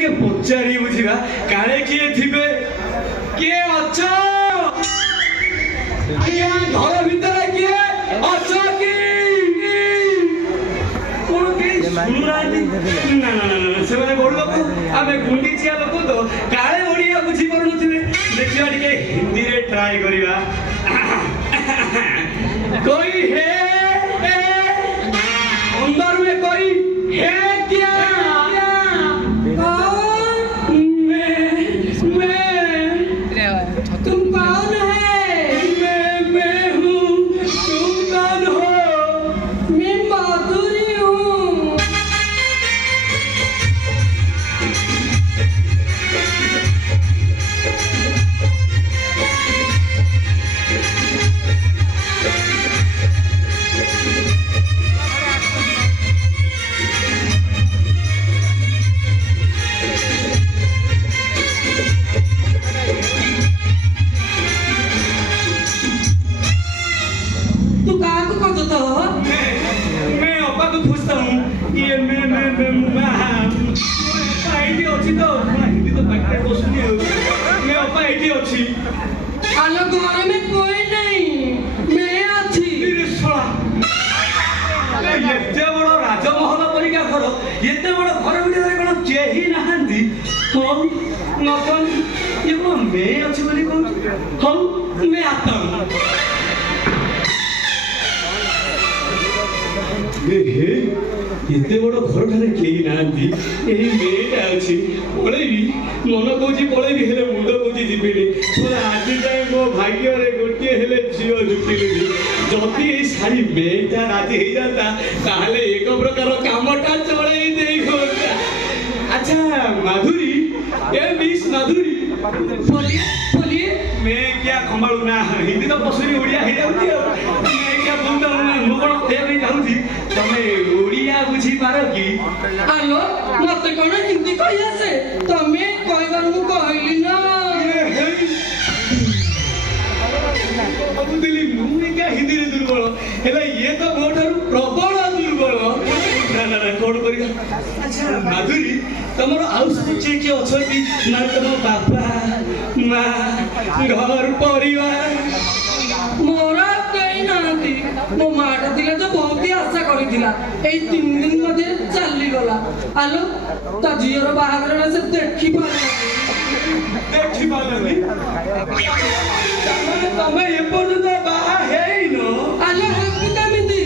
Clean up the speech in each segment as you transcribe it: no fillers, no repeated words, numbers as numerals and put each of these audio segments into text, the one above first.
ଟିକେ ପଚାରି ବୁଝିବା କାଳେ କିଏ ଥିବେ କିଏ ଅଛ ଆଜ୍ଞା ଘର ଭିତରେ କିଏ ଅଛ କି କଣ କେହି ଶୁଣୁନାହାନ୍ତି ନା ନା ନା ସେମାନେ ବଡ଼ ଲୋକ ଆମେ ଗୁଣ୍ଡିଚିଆ ଲୋକ ତ କାଳେ ଓଡ଼ିଆ ବୁଝିପାରୁନଥିବେ ଦେଖିବା ଟିକେ ହିନ୍ଦୀରେ ଟ୍ରାଏ କରିବା कोई है अंदर में कोई है क्या तुम कौन है मैं हूँ तुम कौन हो मैं माधुरी हूँ तू कहाँ को खोजता हो मैं अब्बा को पूछता हूँ ये मैं आईडी अच्छी तो हिंदी तो बैठे बसुनी मैं अब्बा आईडी अच्छी आलो घर में कोई नहीं मैं अच्छी एते बड़ राजमहल परिका घर एते बड़ घर भितर कौन केही नाहांती हाँ नतन ये कौन मैं अच्छी बोली कौन हाँ मैं आता हूँ एते बड़ घर ठारे केही नाहांती एही मेटा अछि पळेबी मन कहूची पळेबी हेले मुंड कहूची जिबिनी सोला आजि जाए मो भाग्य रे गोटिए हेले झियो जुटिलुनी जदि ए सारी मेटा राजी हे जाता ताहले एक प्रकार कामटा चळेई देई होता अच्छा माधुरी ए मिस माधुरी बोलिए बोलिए मैं क्या संभालू ना हिंदी तो पसुरी ओडिया हे जाउती मैं क्या बोलता हूं मु कोन ते नहीं जाउती तमे ओडिया बुझी पारो की आलो मत कौन हिंदी कही आसे तमें कहबार मु कहली ना दिली मुझे क्या हिंदी रे दुर्बल हेला ये तो मोठारु प्रबल दुर्बल ना ना ना कोड करिया अच्छा माधुरी तमरो आउस के अछती ना तम बाबा मां घर परिवार मोरा कहीं नांती मो माटा दिला तो बहुत ही आशा करिथिला एई 3 दिन मध्ये चली गला आलो ता जियर बाहागर ना से देखि पालनी तमे एपर्यंत बाहा हेइनो आलो हकु केमिति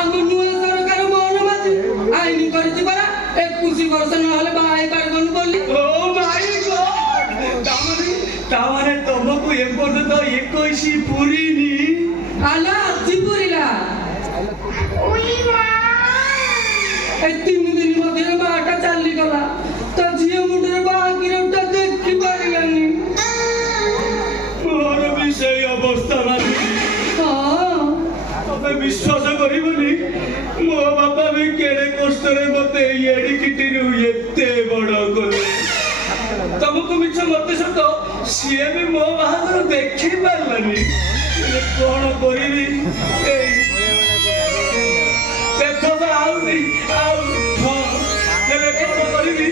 आंगु नुआ सरकार मोहन माची आईन करिछि परा 21 वर्ष न हले बाहाय करबन बोली ओ माय गॉड तामाने तुमको एपर्यंत 21 पूरीनी आलो आजी पुरिला ए 3 दिन मध्ये बाटा चली गला तो जियो मुंडरे बाकी रेटा देखि पारिलानी मोर विषय अवस्था नाही हां तमे विश्वास करिबनी मो बापा भी केड़े कष्ट रे मते एडी किटिरु एते बड़ कोले तुमको मिछ मते सत सीए भी मो बाहागर देखि पारलानी कोन करिबी देखो तो आउनी आउ हेले कोन करिबी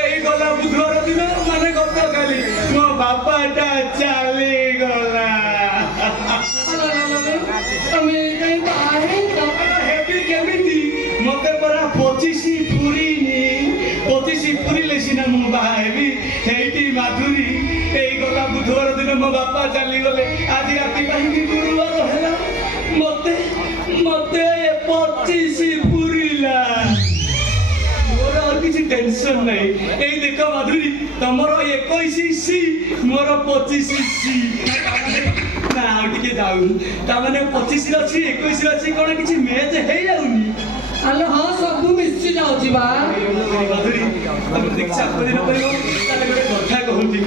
एई गला बुधवार दिन माने गत काली मो बापाटा चाली गला तमे कहीं बाहे तो हेबी केमिति मते परा 25 पुरीनी 25 पुरीले सिना मो बाहेबी हेइटी माधुरी एई गला बुधवार दिन मो बापा चाली गले आज राती काहींकी गुरुवार हेला मते 25 पुरीला मोर और किसी टेंशन नहीं एई देखो माधुरी तमरो 21 सी मोर 25 सी ना टिके जाऊ तामाने 25 रछि 21 रछि कोन किछि मैच हे जाउनी आलो हां सब मिस्सी जाउची बा माधुरी तम दीक्षा को दिन परियो ताले गोटे कथा कहूती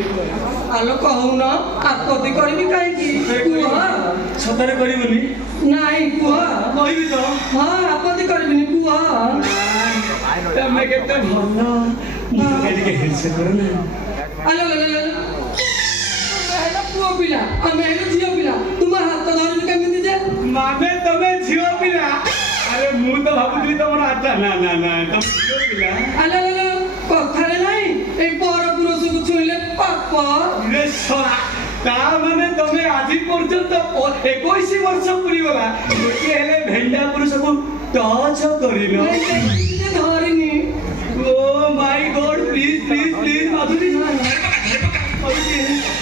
आलो कहू न आपत्ति करबी काई की कुह सतरे करिवनी नाही कुह कहबी तो हां आपत्ति करबिनी कुह तमे केते भलो मुके टिके हेल्स करो ना आलो पुओ पिला आमे हेलो झियो पिला तुम हाथ धरबी केमिति जे माने तमे झियो पिला अरे मु तो भाबुली तमरा आटा ना ना ना तम झियो पिला आलो कथारे नाही এই পর পুরুষକୁ ଛୁଇଁଲେ ପାପ। ରେ ଶଳା ତା ମାନେ ତମେ ଆଜି ପର୍ଯ୍ୟନ୍ତ 21 ବର୍ଷ ପୁରିଗଲା ଗୋଟିଏ ହେଲେ ଭେଣ୍ଡା ପୁରୁଷକୁ ଟଚ୍ କରିନ। ଧରିନି। ଓ ମାଇ ଗଡ୍ ପ୍ଲିଜ ପ୍ଲିଜ ପ୍ଲିଜ ମାଧୁରୀ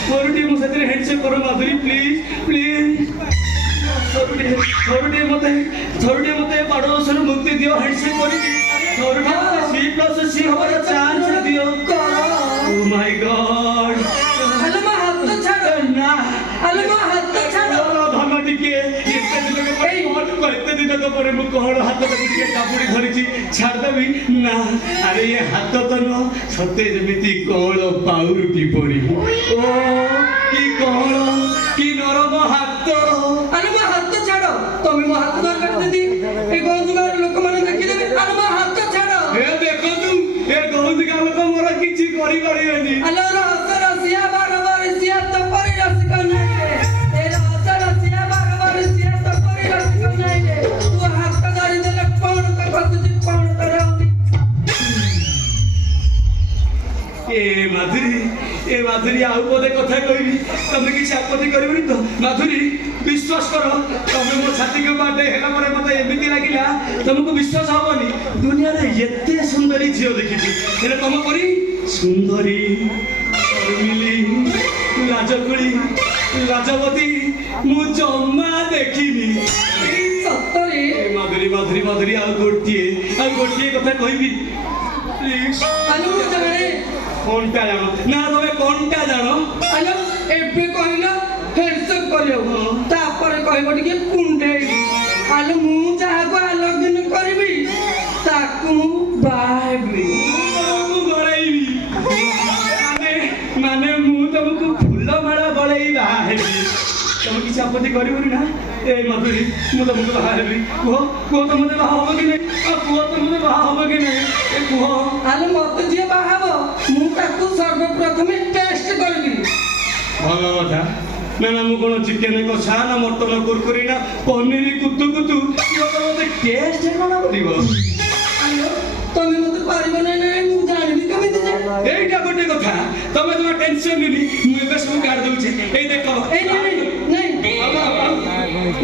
ଥରୁଟିଏ ମୋ ସାଥିରେ ହ୍ୟାଣ୍ଡସେକ୍ କର ମାଧୁରୀ ପ୍ଲିଜ ପ୍ଲିଜ ଥରୁଟିଏ ମତେ ପାଡ଼ୋଶରୁ ମୁକ୍ତି ଦିଅ ହ୍ୟାଣ୍ଡସେକ୍ କରିକି ଥରୁଟିଏ ମତେ C+C ହବାର ଚାନ୍ସ ଦିଅ। କର। ଓ ମାଇ ଗଡ୍ ଆଲୋ ମୋ ହାତ ଛାଡ। ନା ଆଲୋ ମୋ ହାତ ଛାଡ। ଧନ ଟିକେ ଏତେ ଦିନକ ପରେ ମୁଁ କଣ ହାତଟାକୁ ଟିକେ ଚାପୁଡ଼ି ଧରିଛି ଛାଡ଼ିଦେବି ନା। ଆରେ ଏ ହାତ ତ ନୁହଁ ସତେ ଯେମିତି କଅଁଳ ପାଉରୁଟି ପରି। ଓ କି କଅଁଳ କି ନରମ ହାତ। ଆଲୋ ମୋ ହାତ ଛାଡ। ତମେ ମୋ ହାତ ଦରକାର ଯଦି ଏ ଗଞ୍ଜଗାଁର ଲୋକମାନେ ଦେଖିଦେବେ। ଆଲୋ ମୋ ହାତ ଛାଡ। ଏ ଦେଖନ୍ତୁ ଏ ଗୌତିକା ଲୋକ ମୋର କିଛି କରିପାରିବେନି। ଆଲୋ ରସ ରସିଆ ବାରବାରିସିଆ ତପରି ରସିକ ନାଇରେ। ଏ ରସ ରସିଆ ବାରବାରିସିଆ ତପରି ରସିକ ନାଇରେ। ତୁ ହାତ ଧରିଦେଲେ କଣ ତ ଘସୁଛି କଣ ତ ରହୁନି। ଏ ମାଧୁରୀ ଆଉ ପଦେ କଥା କହିବି ତମେ କିଛି ଆପତ୍ତି କରିବନି ତ? ମାଧୁରୀ ବିଶ୍ୱାସ କର ତମେ ମୋ ଛାତିକୁ ବାଟେ ହେଲା ପରେ ମତେ ଏମିତି ଲାଗିଲା ତମକୁ ବିଶ୍ୱାସ ହବନି ଦୁନିଆରେ ଏତେ ସୁନ୍ଦରୀ ଝିଅ ଦେଖିଛି ହେଲେ ତମ ପରି ସୁନ୍ଦରୀ ଶର୍ମିଲି ଲାଜକୁଳି ଲାଜବତୀ ମୁଁ ଜମା ଦେଖିନି। ସତରେ ମାଧୁରୀ ଆଉ ଗୋଟିଏ କଥା କହିବି ପ୍ଲିଜ। ଆଲୋ ମୁଁ ଜାଣେ। କଣଟା ଜାଣ ନା ତମେ କଣଟା ଜାଣ? ଆଲୋ ଏବେ କହିଲ ହ୍ୟାଣ୍ଡସେକ୍ କରିବାକୁ ତାପରେ କହିବ ଟିକେ କୁଣ୍ଡେଇ। ଆଲୋ ମୁଁ ଯାହାକୁ ଆଲୋକିନ କରିବି ତାକୁ ମୁଁ ବାହାହେବି। ମୁଁ ଗଳେଇବି ମାନେ ମୁଁ ତମକୁ ଫୁଲମାଳ ଗଳେଇ ବାହା ହେବି। ତମେ କିଛି ଆପତ୍ତି କରିବନି ନା? ଏ ମାଧୁରୀ ମୁଁ ତମକୁ ବାହା ହେବି। କୁହ ତମେ ବାହା ହବ କି ନାହିଁ? କୁହ ତମେ ବାହା ହବ କି ନାହିଁ? କୁହ। ଆଲୋ ମତେ ଯିଏ ବାହା ହବ ମୁଁ ତାକୁ ସର୍ବପ୍ରଥମେ ଟେଷ୍ଟ କରିବି। ଭଲ କଥା ନା ମୁଁ କଣ ଚିକେନ କଷା ନା ମଟନ କୁରକୁରି ନା ପନିର କୁତୁ ମତେ ଟେଷ୍ଟ କଣ କରିବ? ଆଲୋ ତମେ ମତେ ପାରିବ ନା ନାହିଁ ମୁଁ ଜାଣିବି କେମିତି ଯେ? এইটা গোটে কথা তবে তোমার টেনশন নিনি মু এবে সব কাট দউছি এই দেখো এই নাই নাই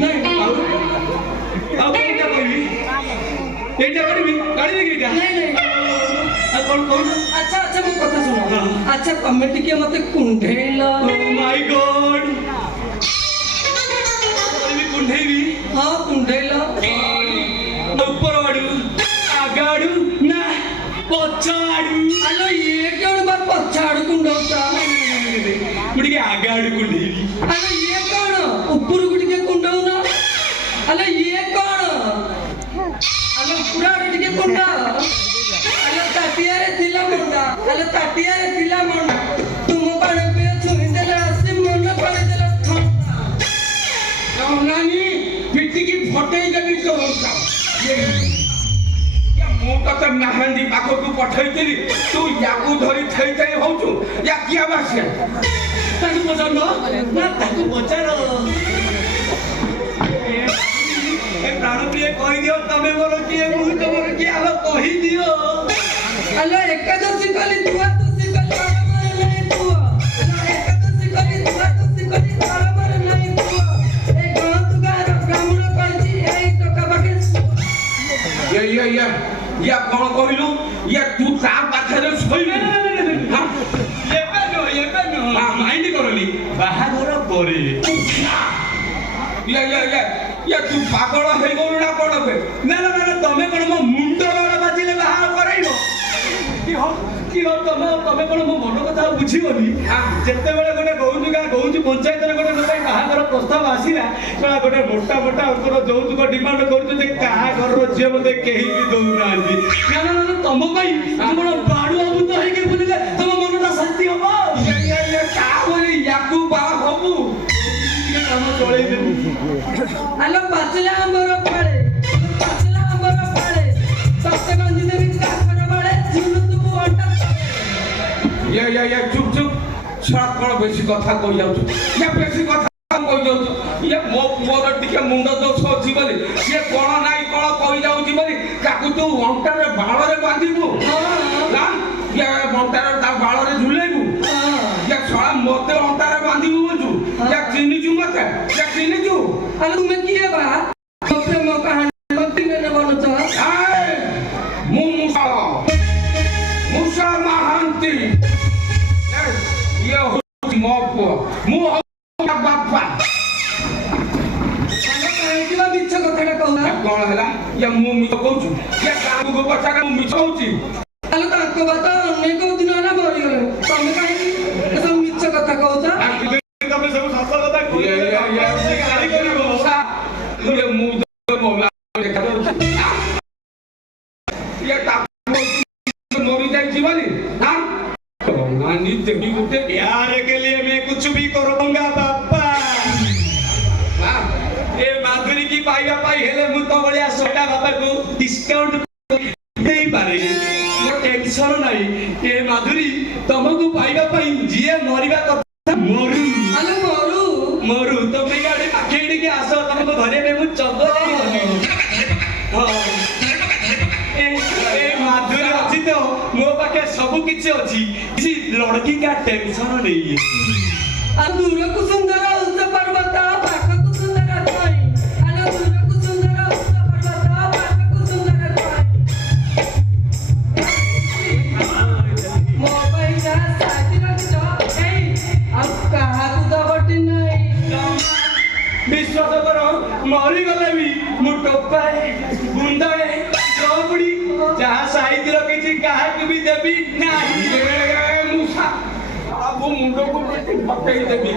নাই এইটা কইবি এইটা করিবি কাড়িবি এইটা নাই নাই আর কোন কোন আচ্ছা আচ্ছা ମୋ କଥା ଶୁଣ। ଆଚ୍ଛା ତମେ ଟିକେ ମତେ କୁଣ୍ଢେଇଲ। ও মাই গড করিবি কুণ্ঢেইবি ହଁ କୁଣ୍ଢେଇଲ। ଉପର ଆଡୁ ଆଗାଡୁ ନା ପଛ ଆଡୁ? ଆଲୋ ଇଏ କଣ ବା ପଛ ଆଡୁ କୁଣ୍ଡଉଛ? ମୁଁ ଟିକେ ଆଗାଡୁ କୁଣ୍ଢେଇବି। ଆଲୋ ଇଏ କଣ ଉପରକୁ ଟିକେ କୁଣ୍ଡଉନ? ଆଲୋ ଇଏ କଣ? ଆଲୋ ଉପର ଆଡୁ ଟିକେ କୁଣ୍ଡ। ଆଲୋ ତାଟିଆରେ ଥିଲା ମୁଣ୍ଡା। ଆଲୋ ତାଟିଆରେ ଥିଲା ମୁଣ୍ଡା। ତୁମ ପାଣି ପିଅ ଛୁଇଁଦେଲେ ଆସି ମନ କରିଦେଲେ ଥଣ୍ଡା। ନାନୀ ପିଟିକି ଫଟେଇ ଦେବି ତୋ ମୁଁ ତତେ ମେହେନ୍ଦି ପାଖକୁ ପଠେଇଥିଲି ତୁ ୟାକୁ ଧରି ଥେଇ ଥେଇ ହଉଛୁ ୟା କିଏ ବାସିଆ ତାକୁ ପଚାରୁନ ନା ତାକୁ ପଚାର। ଏ ପ୍ରାଣପ୍ରିୟ କହିଦିଅ ତମେ ମୋର କିଏ ମୁଁ ତମର କିଏ ଆଗ କହିଦିଅ। ଆଲୋ ଏକାଦଶୀ କଲି ଦ୍ୱାଦଶୀ କଲି ଆରମ୍ଭରେ ନାହିଁ ପୁଅ। ଆଲୋ ଏକାଦଶୀ କଲି ଦ୍ୱାଦଶୀ କଲି ଆରମ୍ଭରେ ନାହିଁ ପୁଅ। ଏ ଗାଁର ବ୍ରାହ୍ମଣ କହିଛି ଏଇ ଟୋକା ପାଖେ ୟା କଣ କହିଲୁ ୟା ତୁ ତା ପାଖରେ ଶୋଇବୁ ଏବେ ନୁହଁ ମାଇଣ୍ଡ କରନି ବାହାଘର ପରେ। ତୁ ପାଗଳ ହେଇଗଲୁ ନା କଣ ବେ? ନା ତମେ କଣ ମୋ ମୁଣ୍ଡ ବାଳ ବାଜିଲେ ବାହା କରେଇବ? ତମେ କଣ ମୋ ମନ କଥା ବୁଝିବନି? ଯେତେବେଳେ ଗୋଟେ ଗୌଚି ପଞ୍ଚାୟତରେ ଗୋଟେ ବାହାଘର ପ୍ରସ୍ତାବ ଆସିଲା ଗୋଟେ ମୋଟା ଅଙ୍କର ଯୌତୁକ ଡିମାଣ୍ଡ କରୁଛନ୍ତି କାହା ଘରର ଝିଅ ମତେ କେହି ବି ଦଉନାହାନ୍ତି। ନା ତମ ପାଇଁ କଣ ବାଡୁଆ ଭୂତ ହେଇକି ବୁଲିଲେ ତମ ମନଟା ଶାନ୍ତି ହବ? ବୋଲି ୟାକୁ ବାହା ହବୁ ଟିକେ କାମ ଚଳେଇଦେବି। ଆଲୋ ପାଚିଲା ଆମ୍ବର ଫାଳେ ତତେ ଗଞ୍ଜି ଦେବି କାକର ବାଳେ ଝୁଲୁଥିବୁ ଅଣ୍ଟା। ଚୁପ୍ ଛଡ଼ା କଣ ବେଶୀ କଥା କହିଯାଉଛୁ? ବେଶୀ କଥା କହିଯାଉଛୁ ମୋ ପୁଅର ଟିକେ ମୁଣ୍ଡ ଦୋଷ ଅଛି ବୋଲି ସିଏ କଣ ନାଇଁ କଣ କହିଯାଉଛି ବୋଲି ତାକୁ ତୁ ଅଣ୍ଟାରେ ବାଳରେ ବାନ୍ଧିବୁ। ଅଣ୍ଟାରେ ତା ବାଳରେ ଝୁଲେଇବୁ ଯେ ଶଳା ମତେ ଅଣ୍ଟାରେ ବାନ୍ଧିବୁ ବୁଝୁ ଯେ ଚିହ୍ନିଛୁ ମତେ ଯେ ଚିହ୍ନିଛୁ ଆଲୋ ତୁମେ କିଏ ବା ପ୍ରେମ କାହାଣୀ କଣ୍ଟିନେଣ୍ଟ ବନୁଛ ମୁଁ ମୁଷା ମହାନ୍ତି ଇଏ ହଉଛି ମୋ ପୁଅ ମୁଁ ହଉଛି ବାପା ମିଛ କଥାଟା କହୁନା କଣ ହେଲା ଇଏ ମୁଁ ମିଛ କହୁଛୁ ଇଏ କାହାକୁ ପଚାରେ ମୁଁ ମିଛ କହୁଛି ଆଲୋ ତାଙ୍କ ବାତ ଅନେକ ଦିନ ହେଲା ମରିଗଲେ ତମେ କାହିଁକି ଏସବୁ ମିଛ କଥା କହୁଛ ତମେ ସବୁ ସତ କଥା ଇଏ ମୁଁ मरी जाइए वाली प्यार के लिए मैं कुछ भी करूंगा बापा ए माधुरी की पाइबा पाई हेले मु तो बलिया सोटा बापा को डिस्काउंट दे पारे मो टेंशन नाही ए माधुरी तुमको पाइबा पाई जिए मरिबा कथा मरु अरे मरु मरु तुम गाड़ी पाखेड़ी के आसो तुमको धरे में मु चगो नहीं हां माधुरी अच्छी तो मो पाखे सब किसी अच्छी किसी लड़की का टेंशन नहीं है दूर को सुंदर उच्च पर्वत पाख को सुंदर थाई अरे दूर को सुंदर उच्च पर्वत पाख को सुंदर थाई मो पैसा साथी रखो ए अब कहा को दबटी नहीं विश्वास करो मरी गले भी मु टोपाए बुंदाए चौपड़ी जहाँ साइड रखी कहा भी देवी नहीं मुसा अब मुंडो को पकई देबी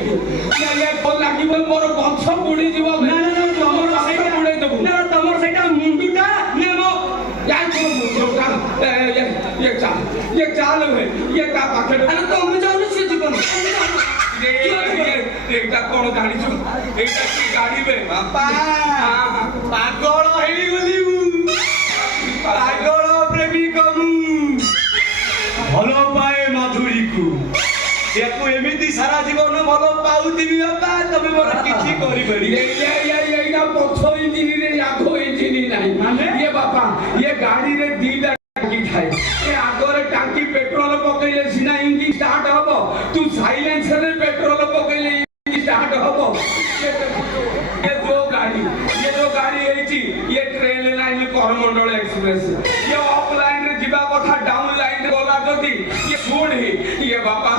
ये तो लागिबो मोर बंश बुडी जीवो ना तमर सेटा बुडे देबो ना तमर सेटा मुंडुटा ने मो या को मुंडोटा ये चाल है ये का पाखे अरे तो हम जानो से जीवन एकटा कोन गाड़ी छु एकटा की गाड़ी बे बापा पागल हेली गलिबू पागल प्रेमी कमु भलो पाए माधुरी को याकू एमिति सारा जीवन भलो पाउतिबी बापा तबे मोर किछि करि परि ये ना पछो इंजिन रे आगो इंजिन नाही ये बापा ये गाड़ी रे दीटा टांकी थाए ये आगो रे टांकी पेट्रोल पकइले सिना इंजिन स्टार्ट हबो तू साइलेंसर रे पेट्रोल पकइले इंजिन स्टार्ट हबो ये जो गाड़ी है ये ट्रेन लाइन करमंडल एक्सप्रेस ये ऑफ लाइन रे जीवा कथा डाउन लाइन रे गला जदी ये छोड़ ही ये बापा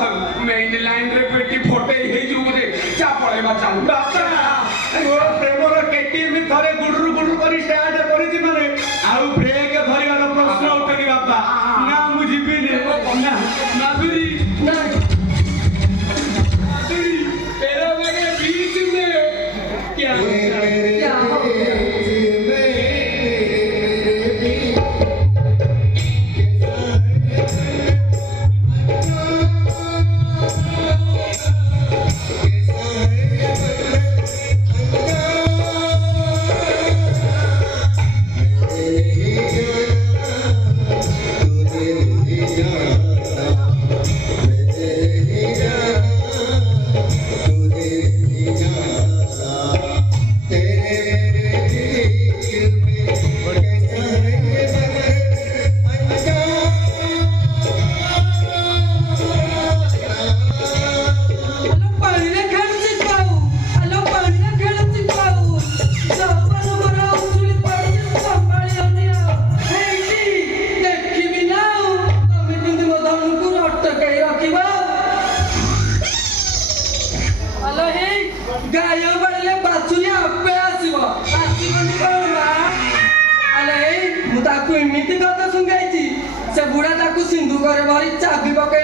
मेन लाइन रे पेटी फोटे हे जु रे चा पळेबा चालू बापा ओ प्रेमर केटीएम थरे गुडरू करी स्टार्ट करिछि माने आउ ब्रेक धरिबार प्रश्न उठनी बापा ना मु जिबिनी ना माधुरी तेरे मेरे बीच में क्या हो एमिति कथा सुंगाई से बुढ़ा ताकू सिंधु करे भरी चाबी पकई